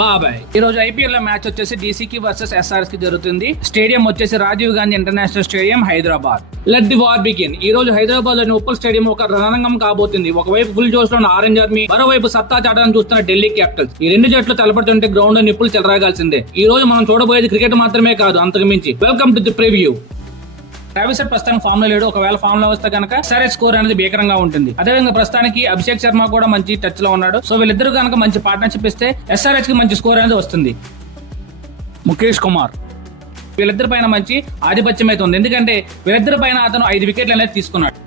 బాబాయ్ ఈ రోజు ఐపీఎల్ లో మ్యాచ్ వచ్చేసి డీసీకి వర్సెస్ ఎస్ఆర్ఎస్ కి జరుగుతుంది. స్టేడియం వచ్చేసి Rajiv Gandhi International Stadium, Hyderabad. Let the war begin. ఈ రోజు హైదరాబాద్ లోని ఉప్పల్ స్టేడియం ఒక రణరంగం కాబోతుంది. ఒకవైపు ఫుల్ జోష్ లో ఆరెంజ్ ఆర్మీ, మరోవైపు సత్తా చాటని చూస్తున్న ఢిల్లీ క్యాపిటల్స్. ఈ రెండు జట్లు తలపడుతుంటే గ్రౌండ్ లో నిప్పులు చెలరాగాల్సిందే. ఈ రోజు మనం చూడబోయేది క్రికెట్ మాత్రమే కాదు, అంతకు మించి. Welcome to the preview. Travis head ప్రస్తుతం ఫామ్ లో లేడు. ఒకవేళ ఫామ్ లో వస్తే కనుక ఎస్ఆర్ఎస్ స్కోర్ అనేది భీకరంగా ఉంటుంది. అదేవిధంగా ప్రస్తుతానికి అభిషేక్ శర్మ కూడా మంచి టచ్ లో ఉన్నాడు. సో వీళ్ళిద్దరు కనుక మంచి పార్ట్నర్షిప్ ఇస్తే ఎస్ఆర్ఎస్ కి మంచి స్కోర్ అనేది వస్తుంది. ముఖేష్ కుమార్ వీళ్ళిద్దరి పైన మంచి ఆధిపత్యం అయితే ఉంది. ఎందుకంటే వీళ్ళిద్దరి పైన అతను 5 వికెట్లు అనేది తీసుకున్నాడు.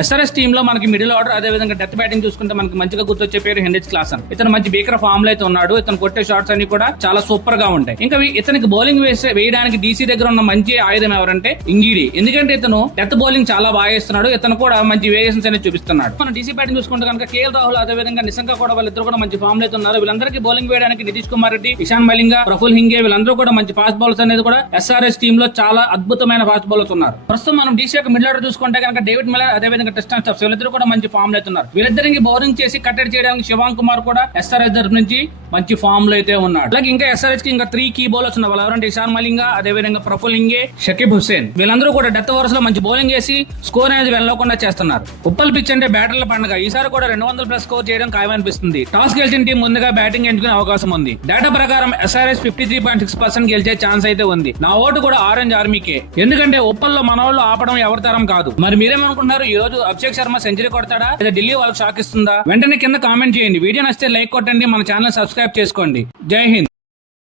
ఎస్ఆర్ఎస్ టీమ్ లో మనకి మిడిల్ ఆర్డర్, అదే విధంగా డెత్ బ్యాటింగ్ చూసుకుంటే మనకి మంచిగా గుర్తొచ్చే పేరు హెన్రిచ్ క్లాసన్. ఇతను మంచి బీకర్ ఫామ్ లో అయితే ఉన్నాడు. ఇతను కొట్టే షాట్స్ అన్ని కూడా చాలా సూపర్ గా ఉంటాయి. ఇంకా ఇతనికి బౌలింగ్ వేయడానికి డీసీ దగ్గర ఉన్న మంచి ఆయుధం ఎవరంటే ఇంగిడి. ఎందుకంటే ఇతను డెత్ బౌలింగ్ చాలా బాగా వేస్తున్నాడు. ఇతను కూడా మంచి వేరియేషన్స్ అనేది చూపిస్తున్నాడు. మనం డీసీ బ్యాటింగ్ చూసుకుంటే కనుక కేఎల్ రాహుల్, అదే విధంగా నిశంక కూడా వాళ్ళిద్దరు కూడా మంచి ఫామ్ లో అయితే ఉన్నారు. వీళ్ళందరికీ బౌలింగ్ వేయడానికి నితీష్ కుమార్ రెడ్డి, ఇషాన్ మలింగా, ప్రఫుల్ హింగే వీళ్ళందరూ కూడా మంచి ఫాస్ట్ బౌలర్స్ అనేది కూడా ఎస్ఆర్ఎస్ టీమ్ లో చాలా అద్భుతమైన ఫాస్ట్ బౌలర్స్ ఉన్నారు. ప్రస్తుతం మనం డీసీ యొక్క మిడిల్ ఆర్డర్ చూసుకుంటే కనుక డేవిడ్ మిల్లర్, అదే విధంగా టెస్టన్ స్టఫ్స్ వీళ్ళిద్దరు కూడా మంచి ఫామ్ లో అవుతున్నారు. వీళ్ళిద్దరికి బౌలింగ్ చేసి కట్టడి చేయడానికి శివాంగ్ కుమార్ కూడా ఎస్ఆర్ఎస్ తరఫు నుంచి మంచి ఫామ్ లో అయితే ఉన్నాడు. అలాగే ఇంకా ఎస్ఆర్ఎస్ కి ఇంకా 3 కీ బౌలర్స్ ఉన్నారు. వాళ్ళు ఎవరంటే ఇషాన్ మలింగా, అదే విధంగా ప్రఫుల్ హింగే, షకీబ్ హుస్సేన్. వీళ్ళందరూ కూడా డెత్ ఓవర్స్ లో మంచి బౌలింగ్ చేసి స్కోర్ అనేది వెళ్ళకుండా చేస్తున్నారు. ఉప్పల్ పిచ్ అంటే బ్యాటర్ల పండుగ. ఈసారి కూడా 200+ స్కోర్ చేయడం ఖాయమనిపిస్తుంది. టాస్ గెలిచిన టీం ముందుగా బ్యాటింగ్ ఎంచుకునే అవకాశం ఉంది. డేటా ప్రకారం ఎస్ఆర్ఎస్ 53.6% గెలిచే ఛాన్స్ అయితే ఉంది. నా ఓటు కూడా ఆరెంజ్ ఆర్మీకే. ఎందుకంటే ఉప్పల్లో మన వాళ్ళు ఆపడం ఎవరి తరం కాదు. మరి మీరేమనుకుంటున్నారు? ఈ రోజు అభిషేక్ శర్మ సెంచరీ కొడతాడా లేదా ఢిల్లీ వాళ్ళకి షాక్ ఇస్తుందా? వెంటనే కింద కామెంట్ చేయండి. వీడియో నచ్చితే లైక్ కొట్టండి, మన ఛానల్ సబ్స్క్రైబ్ చేసుకోండి. జై హింద్.